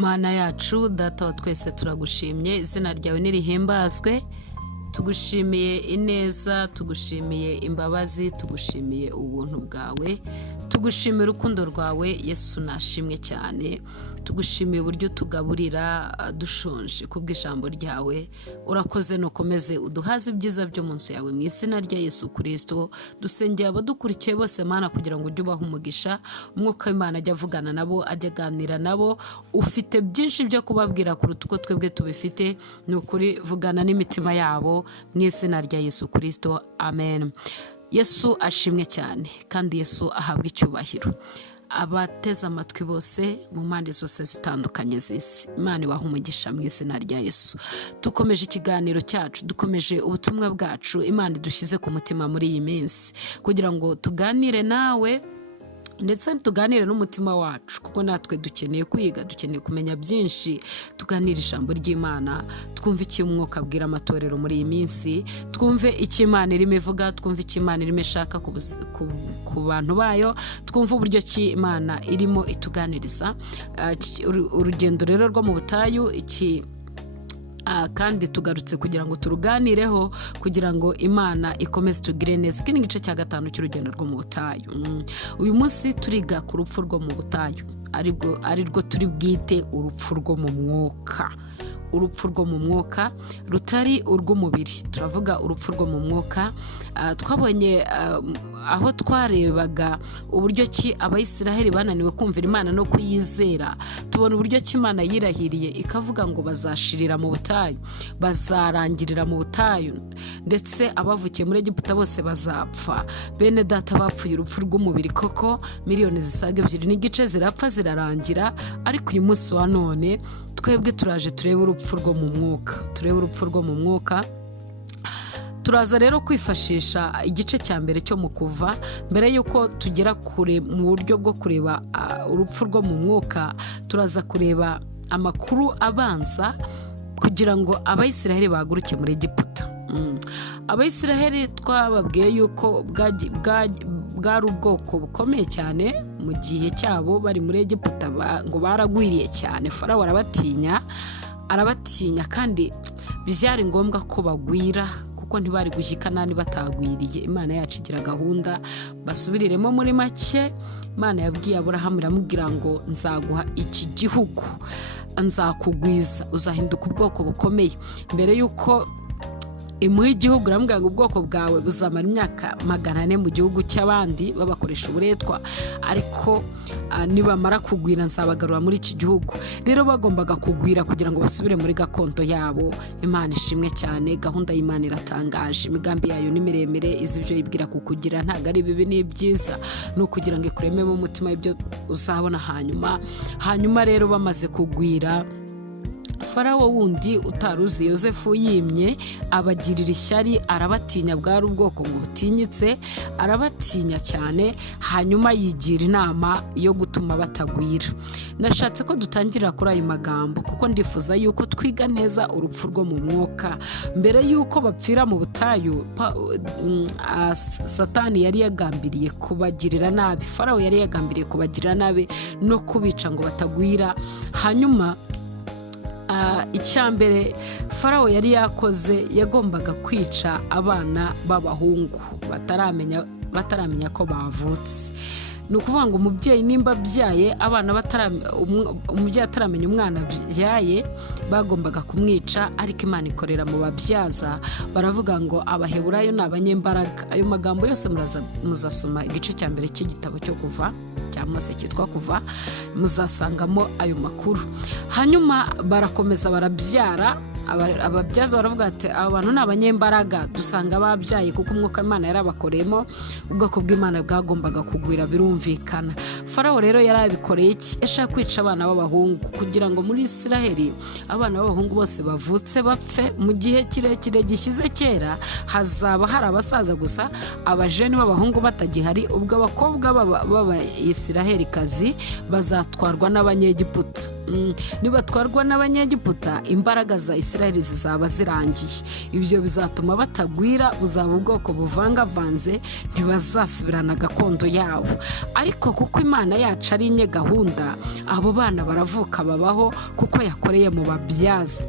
Mana yacu data wa twese turagushimye, izina ryawe nirihimbazwe. Tugushimiye ineza, tugushimiye imbabazi, tugushimiye ubuntu bwawe, tugushimiye urukundo rwawe Yesu nashimwe cyane. Tugushimiye uburyo tugaburira dushonje kubw'ijambo ryawe. Urakoze nukomeze uduhaze ibyiza byo mu nzu yawe mu izina rya Yesu Kristo. Dusengeye abadukurikiye bose Mana kugira ngo ujye ubaha umugisha, umwuka w'Imana ajya avugana nabo, ajya aganira nabo. Ufite byinshi byo kubabwira kuruta uko twebwe tubifite, ni ukuri vugana n'imitima yabo mu izina rya Yesu Kristo, amen. Yesu ashimwe cyane kandi Yesu ahabwa icyubahiro. Abateze amatwi bose mu mpande zose zitandukanye z'isi, Imana ibaha umugisha mu izina rya Yesu. Dukomeje ikiganiro cyacu, dukomeje ubutumwa bwacu Imana dushyize ku mutima muri iyi minsi, kugira ngo tuganire nawe ndetse tuganire n'umutima wacu, kuko natwe dukeneye kwiga, dukeneye kumenya byinshi. Tuganire ijambo ry'Imana, twumve icyo umwuka abwira amatorero muri iyi minsi, twumve icyo Imana irimo ivuga, twumve icyo Imana irimo ishaka ku bantu bayo, twumve uburyo ki Imana irimo ituganiriza. Urugendo rero rwo mu butayu kandi tugarutse kugira ngo turuganireho, kugira ngo Imana ikomeze tugire neza. Iki ni igice cya 5 cy'urugendo rwo mu butayu. Uyu munsi turiga ku rupfu rwo mu butayu, ari rwo turi bwite urupfu rwo mu mwuka. Urupfu rwo mu mwuka rutari urw'umubiri, turavuga urupfu rwo mu mwuka. Twabonye aho twarebaga uburyo ki abayisiraheli bananiwe kumvira Imana no kuyizera. Tubona uburyo ki Imana yirahiriye ikavuga ngo bazashirira mu butayu, bazarangirira mu butayu, ndetse abavukiye muri Egiputa bose bazapfa. Bene data bapfuye urupfu rw'umubiri koko, miliyoni zisaga 2.5 zirapfa zirarangira. Ariko uyu munsi wa none twebwe turaje turebe urupfu rwo mu mwuka, turebe urupfu rwo mu mwuka. Turaza rero kwifashisha igice cya mbere cyo mu Kuva. Mbere yuko tugera kure mu buryo bwo kureba urupfu rwo mu mwuka, turaza kureba amakuru abanza kugira ngo abayisiraheli bahaguruke muri Egiputa. Abayisiraheli twababwiye yuko bwari ubwoko bukomeye cyane mu gihe cyabo bari muri Egiputa, ngo baragwiriye cyane. Farawo arabatinya kandi byari ngombwa ko bagwira, kuko ntibari kujya I Kanani batagwiriye. Imana yacu igira gahunda. Basubiriremo muri make, Imana yabwiye Aburahamu iramubwira ngo nzaguha iki gihugu, nzakugwiza, uzahinduka ubwoko bukomeye. Mbere yuko imuha igihugu iramubwira ngo ubwoko bwawe buzamara imyaka 400 mu gihugu cy'abandi babakoresha uburetwa, ariko nibamara kugwira nzabagarura muri iki gihugu. Rero bagombaga kugwira kugira ngo basubire muri gakondo yabo. Imana ishimwe cyane. Gahunda y'Imana iratangaje, imigambi yayo ni miremire, izi byo yibwira kukugira ntago ari bibi ni byiza, no kugira ngo ikurememo umutima ibyo uzabona hanyuma rero bamaze kugwira, Farawo wundi utaruzi Yosefu yimye abagirira ishyari, arabatinya. Bwari ubwoko ngo butinyitse, arabatinya cyane. Hanyuma yigira inama yo gutuma batagwira. Nashatse ko dutangirira kuri ayo magambo, kuko ndifuza yuko twiga neza urupfu rwo mu mwuka. Mbere yuko bapfira mu butayu, Satani yari yagambiriye kubagirira nabi, Farawo yari yagambiriye kubagirira nabi no kubica ngo batagwira. Hanyuma icyambere Farawo yari yakoze, yagombaga kwica abana b'abahungu bataramenya ko bavutse. Ni ukuvuga ngo umubyeyi nimba byaye abana umubyeyi ataramenya umwana byaye, bagombaga kumwica. Ariko Imana ikorera mu babyaza. Baravuga ngo abaheburayo ni abanyembaraga. Ayo magambo yose muzasoma igice cya mbere cy'igitabo cyo Kuva cya Mose cyitwa Kuva, muzasangamo ayo makuru. Hanyuma barakomeza barabyara. Ababyaza baravuga ati abantu ni abanyembaraga, dusanga babyaye kuko umwuka Imana yarabakoreyemo. Ubwoko bw'Imana bwagombaga kugwira, birumvikana. Farawo rero yarabikoreye iki? Yashaka kwica abana b'abahungu kugira ngo muri Isiraheli abana b'abahungu bose bavutse bapfe. Mu gihe kirekire gishyize kera hazaba hari abasaza gusa, abajeni b'abahungu batagihari. Ubwo abakobwa b'Abayisirahelikazi bazatwarwa n'Abanyegiputa. Nibatwarwa n'Abanyegiputa, imbaraga za Isiraheli Isiraheli zizaba zirangiye. Ibyo bizatuma batagwira, uzaba ubwoko buvangavanze, ntibazasubirana gakondo yabo. Ariko kuko Imana yacu ari inye gahunda, abo bana baravuka babaho kuko yakoreye mu babyaza.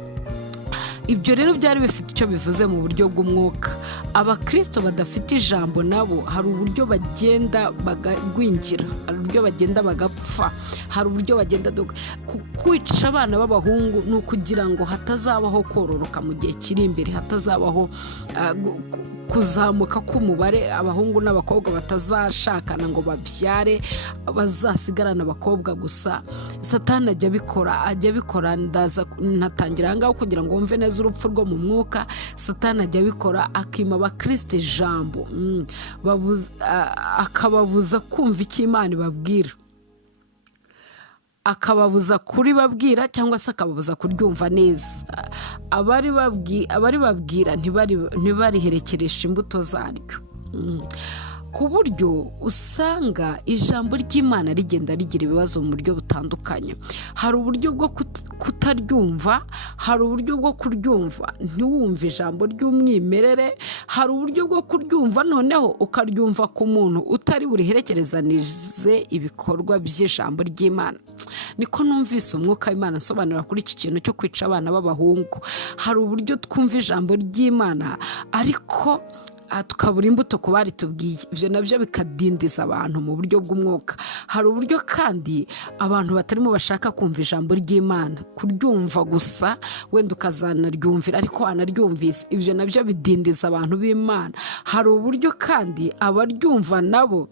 Ibyo rero byari bifite icyo bivuze mu buryo bw'umwuka. Abakristo badafite ijambo nabo hari uburyo bagenda bagwingira, hari uburyo bagenda bagapfa, hari uburyo bagenda kwica abana b'abahungu ni ukugira ngo hatazabaho kororoka mu gihe kiri imbere, hatazabaho kuzamuka k'umubare, abahungu n'abakobwa batazashakana ngo babyare, bazasigarana abakobwa gusa. Satani ajya abikora natangira ahangaho kugira ngo wumve neza urupfu rwo mu mwuka. Satani ajya abikora akima abakristo ijambo, akababuza kumva icyo Imana ibabwira, akababuza kuribabwira cyangwa se akababuza kuryumva neza. Abari babwira ntibariherekeresha imbuto zaryo, ku buryo usanga ijambo ry'Imana rigenda rigira ibibazo mu buryo butandukanye. Hari uburyo bwo kutaryumva, hari uburyo bwo kuryumva ntiwumve ijambo ry'umwimerere, hari uburyo bwo kuryumva noneho ukaryumva ku muntu utari buriherekerezanize ibikorwa by'ijambo ry'Imana. Niko numvise umwuka w'Imana asobanura kuri iki kintu cyo kwica abana b'abahungu. Hari uburyo twumva ijambo ry'Imana ariko tukabura imbuto ku bari tubwiye. Ibyo nabyo bikadindiza abantu mu buryo bw'umwuka. Hari uburyo kandi abantu batarimo bashaka kumva ijambo ry'Imana, kuryumva gusa, wenda ukazanaryumvira ariko wanaryumvise. Ibyo nabyo bidindiza abantu b'Imana. Hari uburyo kandi abaryumva nabo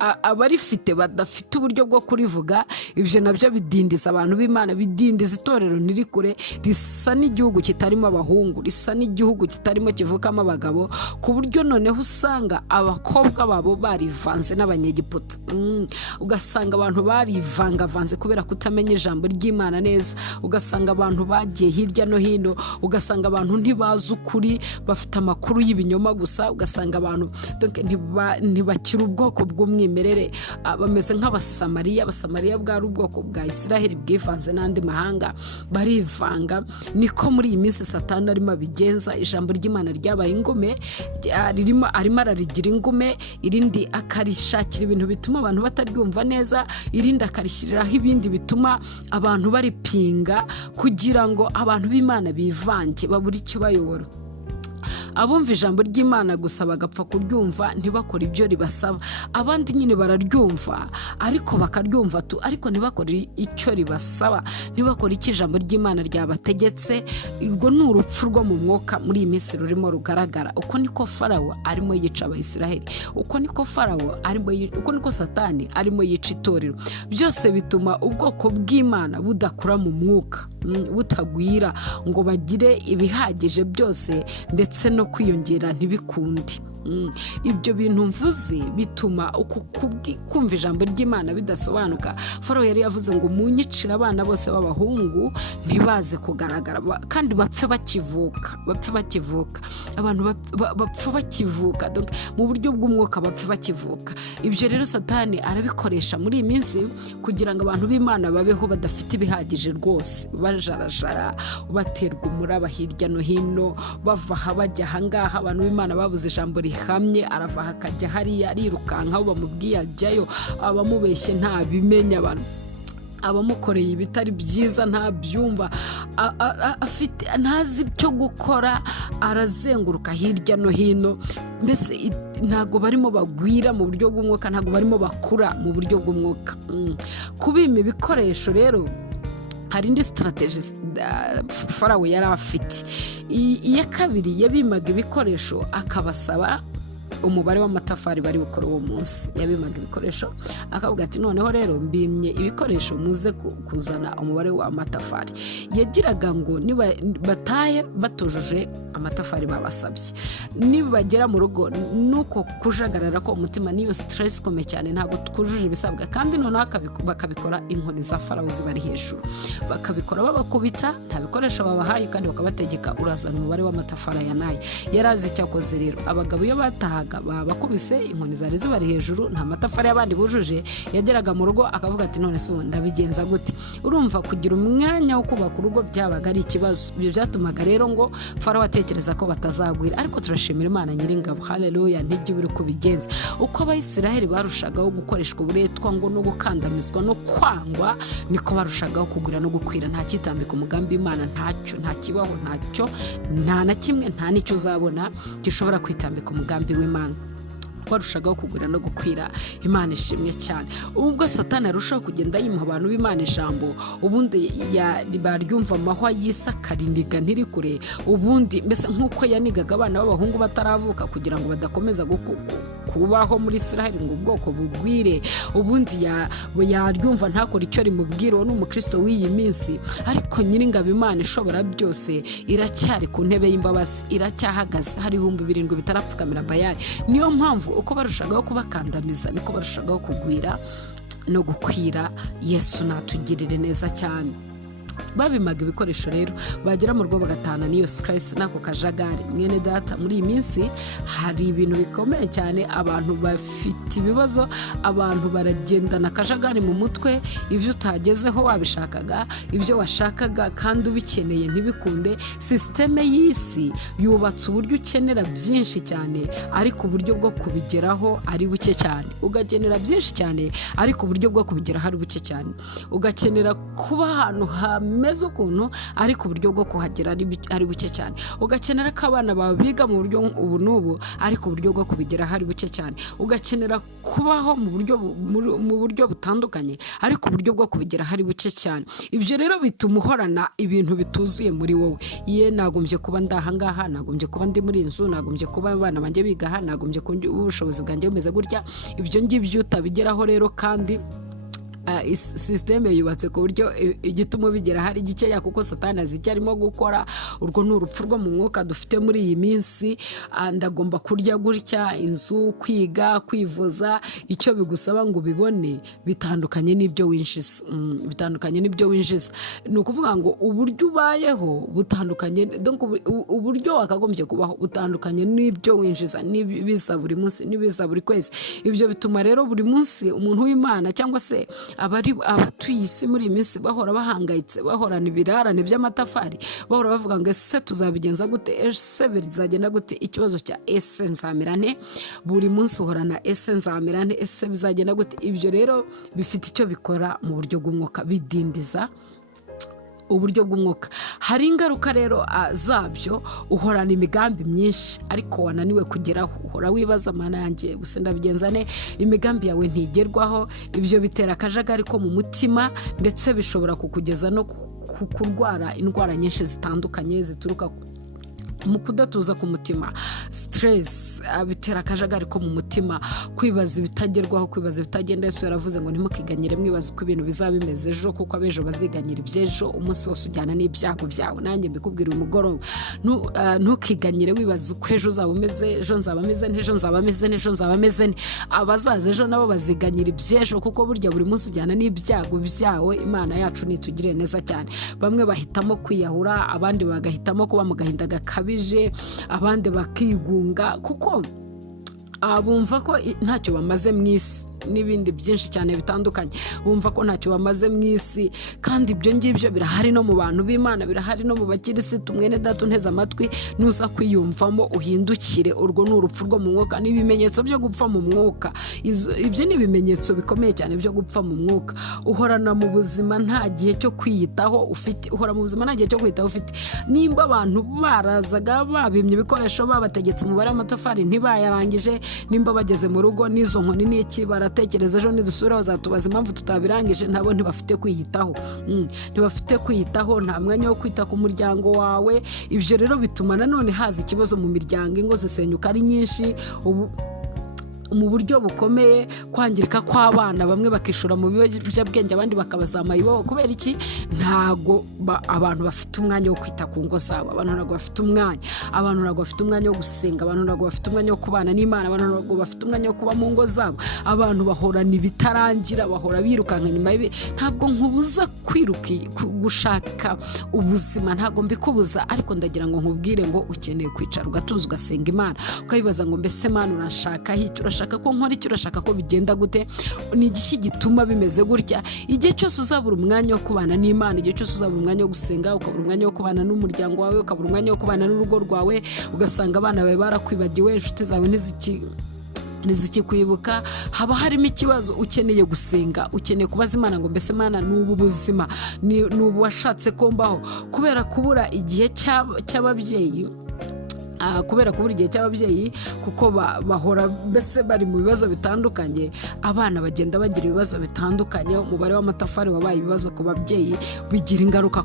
abarifite badafite uburyo bwo kurivuga. Ibyo nabyo bidindiza abantu b'Imana, bidindiza itorero ntirikure, risa n'igihugu kitarimo abahungu, risa n'igihugu kitarimo kivukamo abagabo, ku buryo noneho usanga abakobwa babo barivanze n'abanyegiputa. Ugasanga abantu barivangavanze kubera kutamenya ijambo ry'Imana neza. Ugasanga abantu bagiye hirya no hino, ugasanga abantu ntibazi ukuri, bafite amakuru y'ibinyoma gusa. Ugasanga abantu ntibakira ubwoko bw'umwimerere, bameze nk'abasamariya. Abasamariya bwari ubwoko bwa Isiraheli bwivanze n'andi mahanga, barivanga. Niko muri iyi minsi Satani arimo abigenza. Ijambo ry'Imana ryabaye ingume, arimo ararigira ingume, irindi akarishakira ibintu bituma abantu bataryumva neza, irindi akarishyiriraho ibindi bituma abantu baripinga, kugira ngo abantu b'Imana bivange babure ikibayobora. Abumva ijambo ry'Imana gusa bagapfa kuryumva, ntibakore ibyo ribasaba. Abandi nyine bararyumva ariko bakaryumva ariko ntibakore icyo ribasaba, ntibakore icyo ijambo ry'Imana ryabategetse. Urwo ni urupfu rwo mu mwuka muri iyi minsi rurimo rugaragara. Uko niko Farawo arimo yica Abayisiraheli, uko niko Satani arimo yica itorero. Byose bituma ubwoko bw'Imana budakura mu mwuka, butagwira ngo bagire ibihagije byose, ndetse no kwiyongera ntibikundi. Ibyo bintu mvuze bituma kumva ijambo ry'Imana bidasobanuka. Farawo yari yavuze ngo munyicira abana bose b'abahungu ntibaze kugaragara, kandi bapfe bakivuka. Abantu bapfa bakivuka, mu buryo bw'umwuka bapfe bakivuka. Ibyo rero Satani arabikoresha muri iyi minsi kugira ngo abantu b'Imana babeho badafite ibihagije rwose, bajarajara, baterwa umuraba hirya no hino, bava aha bajya ahangaha. Abantu b'Imana babuze ijambo rihamye, arava hakajya hariya, arirukanka aho bamubwiye ajyayo, abamubeshye ntabimenya, abantu abamukoreye ibitari byiza ntabyumva, ntazi icyo gukora, arazenguruka hirya no hino. Mbese ntago barimo bagwira mu buryo bw'umwuka, ntago barimo bakura mu buryo bw'umwuka. Kubima ibikoresho rero hari indi strategy Farawo yari afite. Iya kabiri, yabimaga ibikoresho akabasaba umubare w'amatafari bari bukora uwo munsi. Yabimaga ibikoresho akavuga ati noneho rero mbimye ibikoresho muze kuzana umubare w'amatafari. Yagiraga ngo niba bataye batujuje amatafari babasabye. Nibagera mu rugo nuko kujagarara ko umutima niyo stress kome cyane ntago twujuje ibisabwa, kandi noneho bakabikora inkoni za Farawo zibari hejuru, bakabikora babakubita nta bikoresho babahaye kandi bakabategeka urazana umubare w'amatafari ya nayo. Yarazi cyakoze rero abagabo iyo batahaga babakubise inkoni zari zibari hejuru nta matafari y'abandi bujuje, yageraga mu rugo akavuga ati none se ndabigenza gute? Urumva kugira umwanya wo kubaka urugo byabaga ari ikibazo. Ibyo byatumaga rero ngo Farawo atekereza ko batazagwira, ariko turashimira Imana nyiringabo, haleluya, ntijye kubigenza. Uko Abayisiraheli barushagaho gukoreshwa uburetwa ngo no gukandamizwa no kwangwa, niko barushagaho kugwira no gukwira. Nta kitambika umugambi Imana, ntacyo, nta kibaho, ntacyo, nta na kimwe, nta nicyo uzabona gishobora kwitambika umugambi w'Imana. Barushagaho kugura no gukwira. Imana ishimwe cyane. Ubwo Satani arushaho kugenda yimuha abantu b'Imana ijambo, ubundi baryumva amahwa yisakarindiga ntiri kure, ubundi mbese nk'uko yanigaga abana b'abahungu bataravuka kugira ngo badakomeza kubaho muri Isiraheli ngo ubwoko bugwire, ubundi yaryumva ntakora icyo rimubwira. Uwo ni umukristo w'iyi minsi, ariko nyiringabo Imana ishobora byose iracyari ku ntebe y'imbabazi, iracyahagaze. Hari 7,000 bitarapfukamira Bayali. Niyo mpamvu uko barushagaho kubakandamiza niko barushagaho kugwira no gukwira. Yesu natugirire neza cyane. Babimaga ibikoresho rero bagera mu rugo bagatana niyo stress nako kajagari. Mwene data, muri iyi minsi hari ibintu bikomeye cyane, abantu bafite ibibazo, abantu baragendana kajagari mu mutwe, ibyo utagezeho wabishakaga, ibyo washakaga kandi ubikeneye ntibikunde. Systeme y'isi yubatse uburyo ukenera byinshi cyane, ariko uburyo bwo kubigeraho ari buke cyane. Ugakenera byinshi cyane, ariko uburyo bwo kubigeraho ari buke cyane. Ugakenera kuba ahantu hameze ukuntu, ariko uburyo bwo kuhagera ari buke cyane. Ugakenera ko abana bawe biga mu buryo ubu n'ubu, ariko uburyo bwo kubigeraho ari buke cyane. Ugakenera kubaho mu buryo butandukanye, ariko uburyo bwo kubigeraho ari buke cyane. Ibyo rero bituma uhorana ibintu bituzuye muri wowe. Nagombye kuba ndahangaha, nagombye kuba ndi muri inzu, nagombye kuba abana banjye bigaha, nagombye kuba ubushobozi bwanjye bumeze gutya. Ibyo ngibyo utabigeraho rero, kandi systeme yubatse ku buryo igituma bigera hari gikeya, kuko Satani azicyo arimo gukora. Urwo ni urupfu rwo mu mwuka dufite muri iyi minsi. Ndagomba kurya gutya, inzu, kwiga, kwivuza, icyo bigusaba ngo bibone bitandukanye n'ibyo winjiza. Ni ukuvuga ngo uburyo ubayeho butandukanye, donc uburyo wakagombye kubaho butandukanye n'ibyo winjiza, n'ibiza buri munsi, n'ibiza buri kwezi. Ibyo bituma rero buri munsi umuntu w'Imana cyangwa se abatuye isi muri iyi minsi bahora bahangayitse, bahorana ibirarane by'amatafari, bahora bavuga ngo ese tuzabigenza gute, ese bizagenda gute. Ikibazo cya ese nzamerane, buri munsi uhorana ese nzamerane, ese bizagenda gute. Ibyo rero bifite icyo bikora mu buryo bw'umwuka, bidindiza uburyo bw'umwuka. Hari ingaruka rero zabyo. Uhorana imigambi myinshi ariko wananiwe kugeraho. Uhora wibaza, Mana yanjye gusa ndabigenza ne, imigambi yawe ntigerwaho. Ibyo bitera akajagari ko mu mutima, ndetse bishobora kukugeza no kurwara indwara nyinshi zitandukanye zituruka mu kudatuza ku mutima. Stress bitera akajagari ko mu mutima, kwibaza ibitagerwaho, kwibaza ibitagenda. Yesu yaravuze ngo ntimukiganyire mwibaza uko ibintu bizaba bimeze ejo, kuko abejo baziganyira iby'ejo. Umunsi wose ujyana n'ibyago byawe. Nanjye mbikubwira uyu mugoroba, ntukiganyire wibaza uko ejo uzaba umeze, ejo nzaba meze n'ejo nzaba meze n'ejo nzaba meze. Abazaza ejo nabo baziganyira iby'ejo, kuko burya buri munsi ujyana n'ibyago byawe. Imana yacu nitugire neza cyane. Bamwe bahitamo kwiyahura, abandi bagahitamo kuba mu gahinda gakabije, abandi bakigunga kuko bumva ko ntacyo bamaze mu isi, n'ibindi byinshi cyane bitandukanye. Bumva ko ntacyo bamaze mu isi, kandi ibyo ngibyo birahari no mu bantu b'Imana, birahari no mu bakirisitu. Mwene data unteze amatwi, nuza kwiyumvamo uhindukire. Urwo ni urupfu rwo mu mwuka, n'ibimenyetso byo gupfa mu mwuka. Ibyo ni ibimenyetso bikomeye cyane byo gupfa mu mwuka. Uhorana mu buzima nta gihe cyo kwiyitaho ufite. Uhora mu buzima nta gihe cyo kwiyitaho ufite. Nimba abantu barazaga babimye ibikoresho, babategetse umubare w'amatafari ntibayarangije, nimba bageze mu rugo n'izo nkoni n'iki, baratekereza ejo nidusubiraho zatubaza impamvu tutabirangije. Nabo ntibafite kwiyitaho, ntibafite kwiyitaho, nta mwanya wo kwita ku muryango wawe. Ibyo rero bituma nanone haza ikibazo mu miryango, ingo zisenyuka ari nyinshi. mu buryo bukomeye, kwangirika kw'abana, bamwe bakishora mu biyobyabwenge abandi bakabazama iwabo. Kubera iki? Ntago abantu bafite umwanya wo kwita ku ngo zabo, abantu ntago bafite umwanya, abantu ntago bafite umwanya wo gusenga, abantu ntago bafite umwanya wo kubana n'Imana, abantu ntago bafite umwanya wo kuba mu ngo zabo, abantu bahorana ibitarangira, bahora birukanka nyuma y'ibi. Ntago nkubuza kwiruka gushaka ubuzima, ntago mbikubuza, ariko ndagira ngo nkubwire ngo ukeneye kwicara ugatuza ugasenga Imana, ukayibaza ngo mbese Mana urashaka iki? Urashaka ko nkora iki? Urashaka ko bigenda gute? Ni iki gituma bimeze gutya? Igihe cyose uzabura umwanya wo kubana n'Imana, igihe cyose uzabura umwanya wo gusenga, ukabura umwanya wo kubana n'umuryango wawe, ukabura umwanya wo kubana n'urugo rwawe, ugasanga abana bawe barakwibagiwe, inshuti zawe ntizikikwibuka, haba harimo ikibazo. Ukeneye gusenga, ukeneye kubaza Imana ngo mbese Mana n'ubu buzima n'ubu washatse ko mbaho, kubera kubura igihe cy'ababyeyi, kubera kubura igihe cy'ababyeyi, kuko bahora mbese bari mu bibazo bitandukanye. Abana bagenda bagira ibibazo bitandukanye, umubare w'amatafari wabaye ibibazo ku babyeyi, bigira ingaruka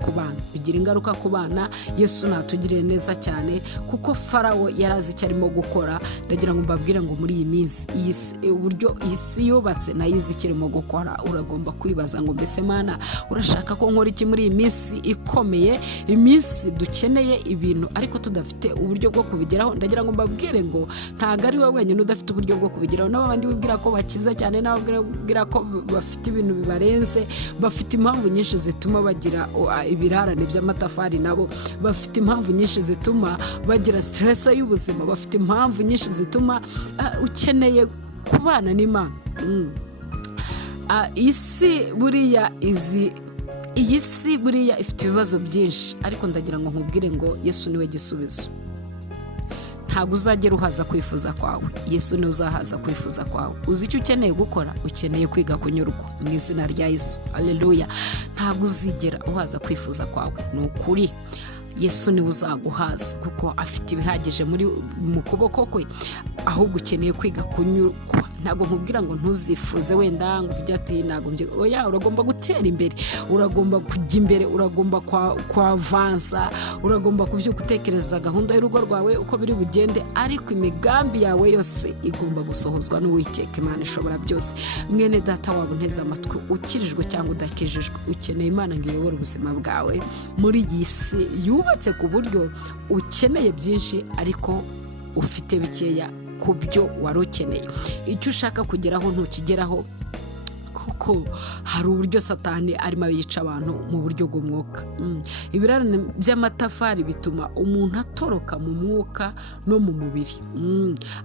ku bana. Yesu natugirire neza cyane, kuko Farawo yarazi icyo arimo gukora. Ndagira ngo mbabwire ngo muri iyi minsi, uburyo iyi si yubatse nayo izi kirimo gukora. Uragomba kwibaza ngo mbese Mana urashaka ko nkora iki muri iyi minsi ikomeye, iminsi dukeneye ibintu ariko tudafite uburyo bwo kubigeraho. Ndagira ngo mbabwire ngo ntago ari wowe wenyine udafite uburyo bwo kubigeraho, n'abandi bibwira ko bakiza cyane, n'ababwira ko bafite ibintu bibarenze, bafite impamvu nyinshi zituma bagira ibirarane by'amatafari, nabo bafite impamvu nyinshi zituma bagira stress y'ubuzima, bafite impamvu nyinshi zituma ukeneye kubana n'Imana. Iyi si buriya ifite ibibazo byinshi, ariko ndagira ngo nkubwire ngo Yesu niwe gisubizo. Ntabwo uzagera uhaza kwifuza kwawe, Yesu niwe uzahaza kwifuza kwawe. Uzi icyo ukeneye gukora? Ukeneye kwiga kunyurwa mu izina rya Yesu. Haleluya. Ntabwo uzigera uhaza kwifuza kwawe, ni ukuri. Yesu niwe uzaguhaza, kuko afite ibihagije mu kuboko kwe, ahubwo ukeneye kwiga kunyurwa. Ntabwo nkubwira ngo ntuzifuze wenda ngo ujye ati ntabwo oya, uragomba gutera imbere, uragomba kujya imbere, uragomba kwavansa, uragomba kubyuka utekereza gahunda y'urugo rwawe uko biri bugende, ariko imigambi yawe yose igomba gusohozwa n'Uwiteka Imana ishobora byose. Mwene data waba unteze amatwi, ukirijwe cyangwa udakijijwe, ukeneye Imana ngo iyobore ubuzima bwawe muri iyi si yubatse ku buryo ukeneye byinshi ariko ufite bikeya ku byo wari ukeneye. Icyo ushaka kugeraho ntukigeraho, kuko hari uburyo Satani arimo yica abantu mu buryo bw'umwuka. Ibirarane by'amatafari bituma umuntu atoroka mu mwuka no mu mubiri,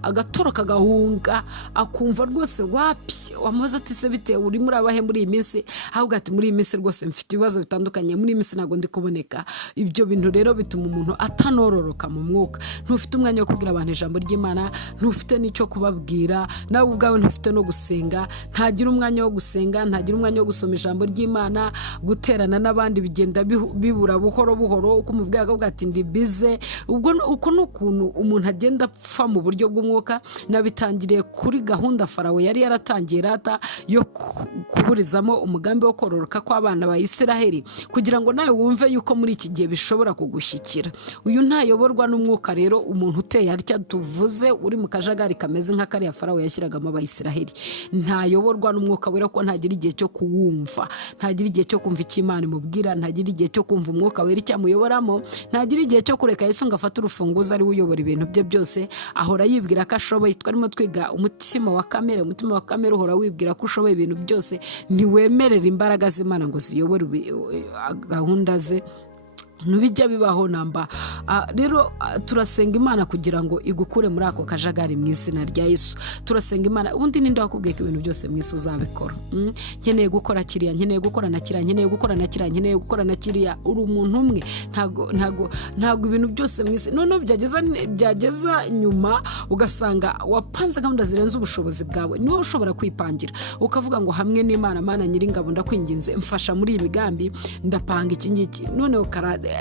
agatoroka agahunga, akumva rwose wapi, wamubaza ati se bitewe uri muri abahe muri iyi minsi, ahubwo ati muri iyi minsi rwose mfite ibibazo bitandukanye, muri iyi minsi ntabwo ndi kuboneka. Ibyo bintu rero bituma umuntu atanororoka mu mwuka. Ntufite umwanya wo kubwira abantu ijambo ry'Imana, ntufite n'icyo kubabwira, nawe ubwawe ntufite no gusenga, ntagira umwanya wo gusenga, ntagira umwanya wo gusoma ijambo ry'Imana, guterana n'abandi bigenda bibura buhoro buhoro, uko mu bwago bwati ndi bize. Uko n'ukuntu umuntu agenda apfa mu buryo bw'umwuka. Nabitangiriye kuri gahunda Farawo yari yaratangiye rata yo kuburizamo umugambi wo kororoka kw'abana ba Isiraheli, kugira ngo nawe wumve yuko muri iki gihe bishobora kugushyikira. Uyu ntayoborwa n'umwuka rero, umuntu uteye atya tuvuze uri mu kajagari kameze nka kariya Farawo yashyiragamo abayisiraheli, ntayoborwa n'umwuka wera, ko ntagira igihe cyo kuwumva, ntagira igihe cyo kumva icyo Imana imubwira, ntagira igihe cyo kumva umwuka wera icyamuyoboramo, ntagira igihe cyo kureka Yesu ngo afate urufunguzo ari we uyobora ibintu bye byose. Ahora yibwira ko ashoboye. Twarimo twiga umutima wa kamere. Umutima wa kamere uhora wibwira ko ushoboye ibintu byose, ntiwemerera imbaraga z'Imana ngo ziyobore gahunda ze. Ntibijya bibaho namba. Rero turasenga Imana kugira ngo igukure muri ako kajagari mu izina rya Yesu. Turasenga Imana. Ubundi ninde wakubwiye ko ibintu byose mu isi uzabikora? Nkeneye gukora kiriya, nkeneye gukora na kiriya, nkeneye gukora na kiriya, nkeneye gukora na kiriya. Uri umuntu umwe. Ntago ibintu byose mu isi none byageza nyuma ugasanga wapanze gahunda zirenze ubushobozi bwawe. Niwe ushobora kwipangira ukavuga ngo hamwe n'Imana, Mana Nyiringabo ndakwinginze mfasha muri iyi migambi, ndapanga iki ngiki. None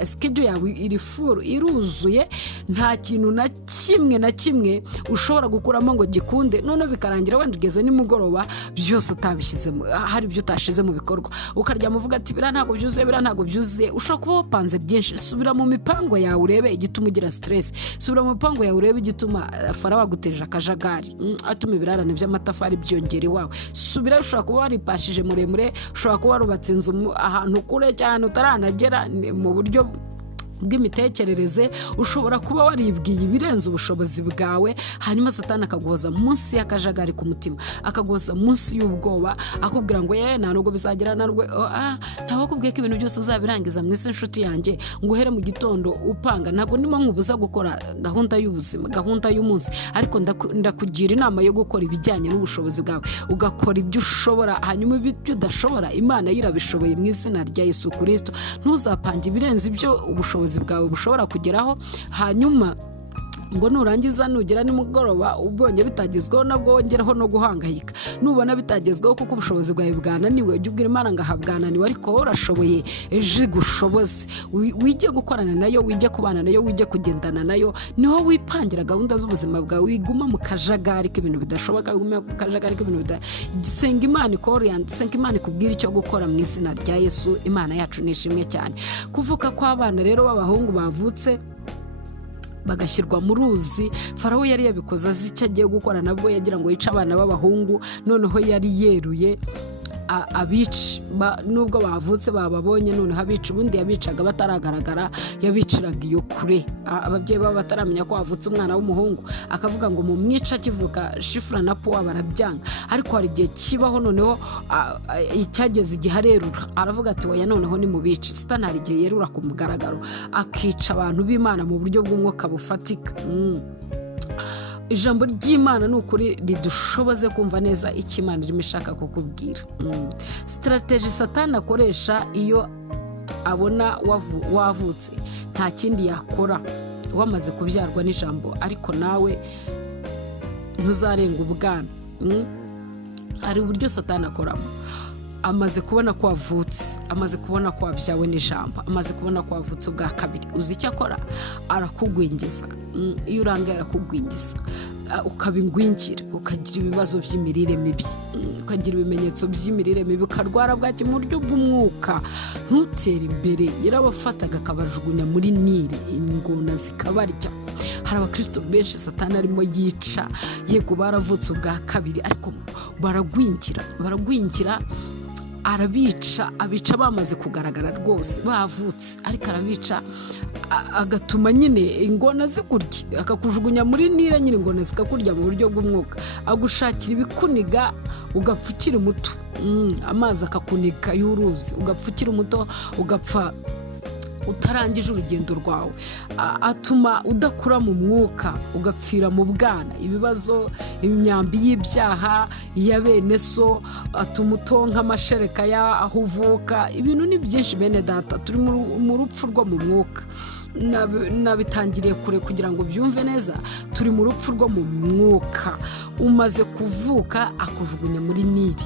schedule yawe iri full, iruzuye, nta kintu na kimwe ushobora gukuramo ngo gikunde, none bikarangira wenda ugeze nimugoroba byose utabishyizemo, hari ibyo utashize mu bikorwa, ukarya muvuga ati bira ntago byuzuye, ushobora kuba wapanze byinshi. Subira mu mipango yawe urebe igituma ugira stress, subira mu mipango yawe urebe igituma Farawo aguteje akajagari, atuma ibirarane by'amatafari byongera iwawe. Subira, ushobora kuba waripashije muremure, ushobora kuba warubatse inzu ahantu kure cyane utaranagera mu buryo bw'imitekerereze, ushobora kuba waribwiye ibirenze ubushobozi bwawe, hanyuma Satani akaguhoza munsi y'akajagari ku mutima, akaguhoza munsi y'ubwoba, akubwira ngo nta nubwo bizagira narwe, ntabakubwiye ko ibintu byose uzabirangiza mu isi inshuti yanjye, ngo uhere mu gitondo upanga. Ntabwo ndimo nkubuza gukora gahunda y'ubuzima, gahunda y'umunsi, ariko ndakugira inama yo gukora ibijyanye n'ubushobozi bwawe, ugakora ibyo ushobora, hanyuma ibyo udashobora Imana yirabishoboye mu izina rya Yesu Kristo. Ntuzapange ibirenze ibyo ubushobozi bwawe bushobora kugeraho, hanyuma ngo nurangiza nugera nimugoroba ubonye bitagezweho nabwo wongeraho no guhangayika. Nubona bitagezweho kuko ubushobozi bwawe bwananiwe, ujye ubwira Imana ngo ahabwananiwe, ariko urashoboye, ejo gushoboze, wige gukorana nayo, wige kubana nayo, wige kugendana nayo, niho wipangira gahunda z'ubuzima bwawe, wiguma mu kajagari k'ibintu bidashoboka, wiguma mu kajagari k'ibintu senga Imana ikoriente, senga Imana ikubwira icyo gukora mu izina rya Yesu. Imana yacu nishimwe cyane. Kuvuka kw'abana rero b'abahungu bavutse bagashyirwa mu ruzi, Farawo yari yabikoze azi icyo agiye gukora, nabwo yagira ngo yice abana b'abahungu, noneho yari yeruye abici, nubwo bavutse bababonye noneho abici. Ubundi yabicaga bataragaragara, yabiciraga iyo kure, ababyeyi babo bataramenya ko havutse umwana w'umuhungu, akavuga ngo mu mwica akivuka shifura na puwa barabyanga. Ariko hari igihe kibaho noneho icyageze igihe arerura, aravuga ati oya noneho ni mu bici. Satani hari igihe yerura ku mugaragaro akica abantu b'Imana mu buryo bw'umwuka bufatika. Ijambo ry'Imana ni ukuri ridushoboze kumva neza icyo Imana irimo ishaka kukubwira. Strategy Satani akoresha iyo abona wavutse, nta kindi yakora wamaze kubyarwa n'ijambo, ariko nawe ntuzarenga ubwana. Hari uburyo Satani akoramo. Amaze kubona ko wavutse, amaze kubona ko wabyawe n'ijambo, amaze kubona ko wavutse ubwa kabiri, uzi icyo akora? Arakugwingiza. Iyo urangaye arakugwingiza, ukaba ingwingire, ukagira ibibazo by'imirire mibi, ukagira ibimenyetso by'imirire mibi, ukarwara bwaki mu buryo bw'umwuka, ntutere imbere. Yarabafataga akabajugunya muri Nili, ingona zikabarya. Hari abakristo benshi Satani arimo yica, yego baravutse ubwa kabiri, ariko baragwingira, arabica, abica bamaze kugaragara rwose bavutse, ariko arabica agatuma nyine ingona zikurya, akakujugunya muri Nile, nyine ingona zikakurya mu buryo bw'umwuka, agushakira ibikuniga ugapfa ukiri muto, amazi akakuniga y'uruzi, ugapfa ukiri muto, ugapfa utarangije urugendo rwawe, atuma udakura mu mwuka, ugapfira mu bwana, ibibazo, imyambi y'ibyaha ya bene so, atuma utonka amashereka aho uvuka. Ibintu ni byinshi bene data, turi mu rupfu rwo mu mwuka. Nabitangiriye kure kugira ngo byumve neza, turi mu rupfu rwo mu mwuka. Umaze kuvuka akujugunya muri Nili,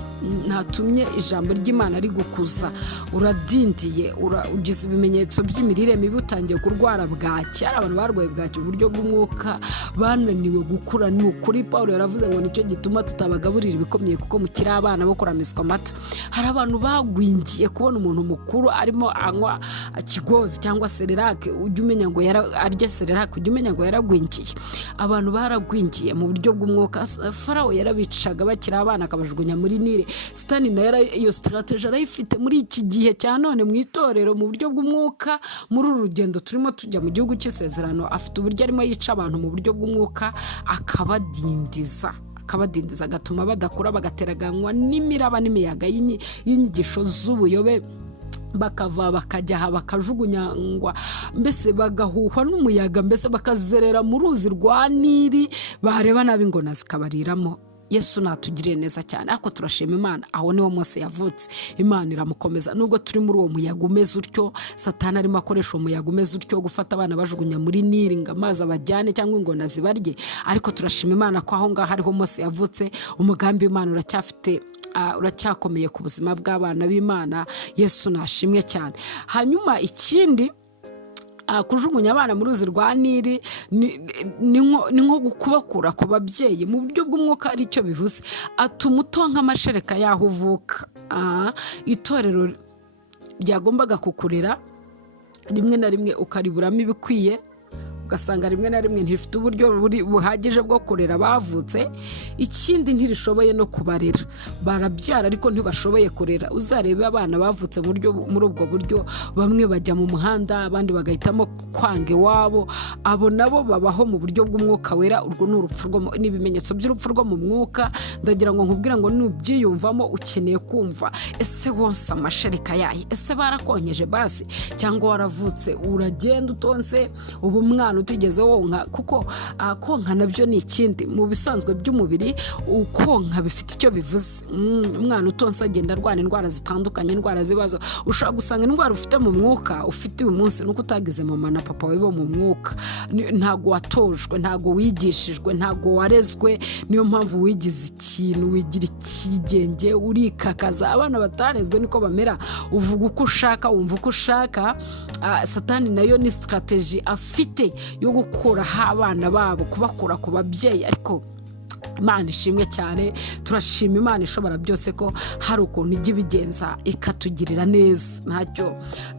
ntatumye ijambo ry'Imana rigukuza, uradindiye, ugize ibimenyetso by'imirire mibi, utangiye kurwara bwaki. Hari abantu barwaye bwaki uburyo bw'umwuka, bananiwe gukura. Ni ukuri Pawulo yaravuze ngo nicyo gituma tutabagaburira ibikomeye kuko mukiri abana bo kuramiswa amata. Hari abantu bagwingiye kubona umuntu mukuru arimo anywa kigozi cyangwa serelake, ujye umenya ngo arya serelake, ujye umenya ngo yaragwingiye. Abantu baragwingiye mu buryo bw'umwuka. Farawo yarabicaga bakiri abana akabajugunya muri Nile. Satani nayo iyo strategy arayifite muri iki gihe cya none mu itorero mu buryo bw'umwuka. Muri uru rugendo turimo tujya mu gihugu cy'isezerano, afite uburyo arimo yica abantu mu buryo bw'umwuka, akabadindiza, agatuma badakura, bagateraganywa n'imiraba n'imiyaga y'inyigisho z'ubuyobe, bakava bakajya aha bakajugunyangwa, mbese bagahuhwa n'umuyaga, mbese bakazerera mu ruzi rwa Nili, bareba nabi ingona zikabariramo. Yesu natugirire neza cyane, ariko turashima Imana. Aho niho Mose yavutse, Imana iramukomeza. Nubwo turi muri uwo muyaga umeze utyo, Satani arimo akoresha umuyaga umeze utyo gufata abana bajugunya muri Nili ngo amazi abajyane cyangwa ingona zibarye, ariko turashima Imana ko aho ngaho ariho Mose yavutse. Umugambi w'Imana uracyakomeye ku buzima bw'abana b'Imana. Yesu nashimwe cyane. Hanyuma ikindi, kujugunya abana mu ruzi rwa Nili ni nko kubakura ku babyeyi mu buryo bw'umwuka. Ari cyo bivuze, atuma utonka amashereka yaho uvuka. Itorero ryagombaga kukurera, rimwe na rimwe ukariburamo ibikwiye, ugasanga rimwe na rimwe ntifite uburyo buhagije bwo kurera bavutse. Ikindi ntirishoboye no kubarera, barabyara ariko ntibashoboye kurera. Uzarebe abana bavutse muri ubwo buryo, bamwe bajya mu muhanda, abandi bagahitamo kwanga iwabo. Abo nabo babaho mu buryo bw'umwuka wera. Urwo ni urupfu n'ibimenyetso by'urupfu rwo mu mwuka. Ndagira ngo nkubwire ngo nubyiyumvamo ukeneye kumva, ese wonse amashereka yahe? Ese barakonyeje basi? Cyangwa waravutse uragenda utonse ubu mwana utigeze wonka? Kuko konka nabyo ni ikindi mu bisanzwe by'umubiri. Konka bifite icyo bivuze. Umwana utonse agenda arwana indwara zitandukanye, indwara zibazo. Ushobora gusanga indwara ufite mu mwuka ufite uyu munsi nuko utagize mama na papa we bo mu mwuka. Ntago watojwe, ntago wigishijwe, ntago warezwe. Niyo mpamvu wigize ikintu, wigira ikigenge, urikakaza. Abana batarezwe niko bamera, uvuga uko ushaka, wumva uko ushaka. Satani nayo ni strategy afite yo gukuraho abana babo, kubakura ku babyeyi. Ariko Imana ishimwe cyane, turashima Imana ishobora byose ko hari ukuntu ijya ibigenza ikatugirira neza.